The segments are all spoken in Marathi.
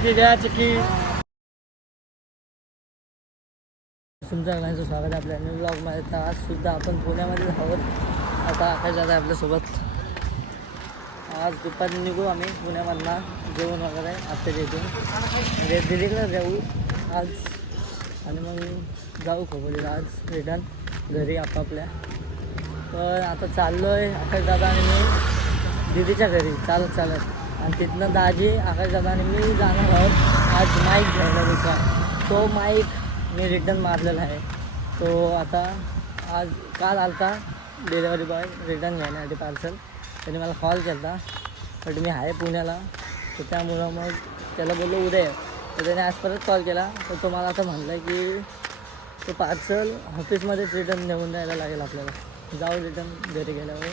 चिक्की द्या चिक्की. तुमचं सगळ्यांचं स्वागत आहे आपल्या न्यू ब्लॉगमध्ये. तर आज सुद्धा आपण पुण्यामध्ये आहोत. आता आकाश दादा आपल्यासोबत. आज दुपारी निघू आम्ही पुण्यामधनं जेवण वगैरे आपल्या इथून म्हणजे दिल्लीकडे जाऊ आज आणि मग जाऊ खोबोलीला आज रिटर्न घरी आपापल्या. तर आता चाललो आहे आकाश दादा आणि मी दिदीच्या घरी चालत आणि तिथनं दाजी आकाश दादा आणि मी जाणार आहोत आज माईक घ्यायला दुसरा. तो माईक मी रिटर्न मारलेला आहे. तो आता आज काल आलता डिलेवरी बॉय रिटर्न घेण्यासाठी पार्सल. त्याने मला कॉल केला बट मी आहे पुण्याला, तर त्यामुळं मग त्याला बोललो उद्या आहे. तर त्याने आज परत कॉल केला. तर तो मला आता म्हणलं की तो पार्सल ऑफिसमध्येच रिटर्न नेऊन द्यायला लागेल आपल्याला. जाऊ रिटर्न घरी गेल्यावर.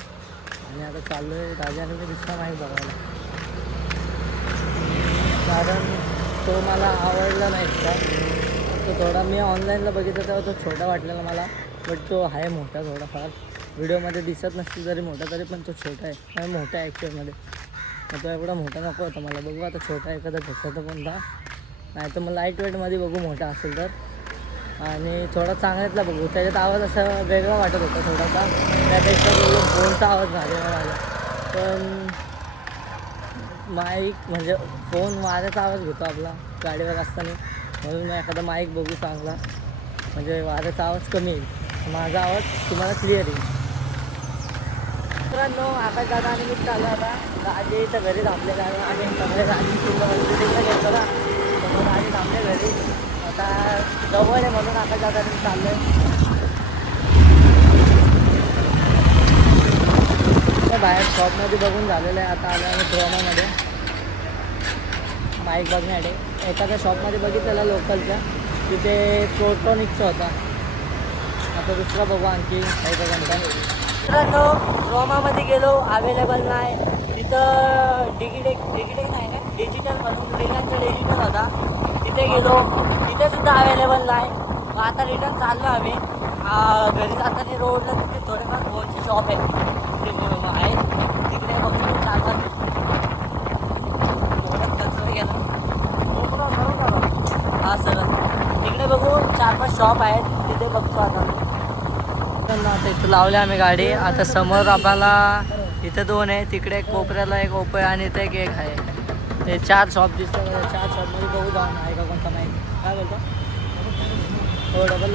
आणि आता चाललो आहे दाजी मी दुसरा माहीत बघायला, कारण तो मला आवडला नाही का. तो थोडा मी ऑनलाईनला बघितलं तेव्हा तो छोटा वाटलेला मला, बट तो आहे मोठा थोडाफार. व्हिडिओमध्ये दिसत नसतो जरी मोठा, तरी पण तो छोटा आहे आणि मोठा आहे ॲक्च्युअलमध्ये. मग तो एवढा मोठा नको होता मला. बघू आता छोटा एखादा घेतला कोणता, नाही तर मग लाईट वेटमध्ये बघू मोठा असेल तर. आणि थोडा चांगल्यातला बघू. त्याच्यात आवाज असा वेगळा वाटत होता थोडासा, त्यापेक्षा बघू फोनचा आवाज झालेला माझा. पण माईक म्हणजे फोन वाऱ्याचा आवाज घेतो आपला गाडीवर असताना, म्हणून मी एखादा माईक बघू चांगला, म्हणजे वाऱ्याचा आवाज कमी येईल, माझा आवाज तुम्हाला क्लिअर येईल. मित्रांनो आकाश दादा आणि मी चालू आता गाडी तर घरी थांबले कारण आम्ही सगळे गाडी तिकडे घेतो ना, तर गाडी थांबले घरी. आता जवळ आहे म्हणून आकाश दादा मी चाललो आहे. बाहेर शॉपमध्ये बघून झालेलं आहे. आता आलो आम्ही क्रोमामध्ये माईक बघण्यासाठी. एखाद्या शॉपमध्ये बघितलेला लोकलच्या, तिथे प्रोटॉनिकचा होता. आता दुसरा बघू आणखी काही बघा. मित्रांनो क्रोमामध्ये गेलो, अवेलेबल नाही तिथं. डिगिटेक नाही ना, डिजिटल म्हणून रिलायन्सचा डिजिटल होता, तिथे गेलो, तिथे सुद्धा अवेलेबल नाही. मग आता रिटर्न चाललो आम्ही घरी जाताना रोडला तिथे थोडेफार फोनची शॉप आहे तिकडे बघतो 4-5 कचरा गेला हा सर. तिकडे बघू 4-5 शॉप आहेत, तिथे बघतो आता. आता इथं लावले आम्ही गाडी. आता समोर आपल्याला इथं 2 आहे, तिकडे कोपऱ्याला एक ओपो आहे आणि इथे एक आहे. ते 4 शॉप दिसतात. 4 शॉपमध्ये बघू जाऊन आहे का कोणता माहिती. काय बोलतो हो डबल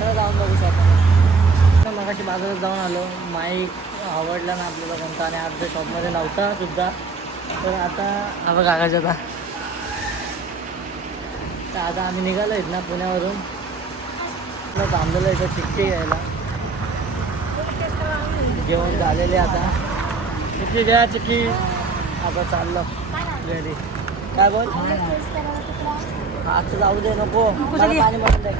चला जाऊन बघू शकतो. मग अशी बाजारात जाऊन आलो. माईक आवडला ना आपल्याला कोणता, आणि आमच्या शॉपमध्ये नव्हता सुद्धा. तर आता बघा काकाच आता. तर आता आम्ही निघालो आहेत ना पुण्यावरून. थांबलेलं आहे इथं चिक्की घ्यायला. जेवण झालेले आता. चिक्की घ्या चिक्की. आता चाललं घरी. काय बोल आता जाऊ दे नको, पाणी म्हणून जाईल.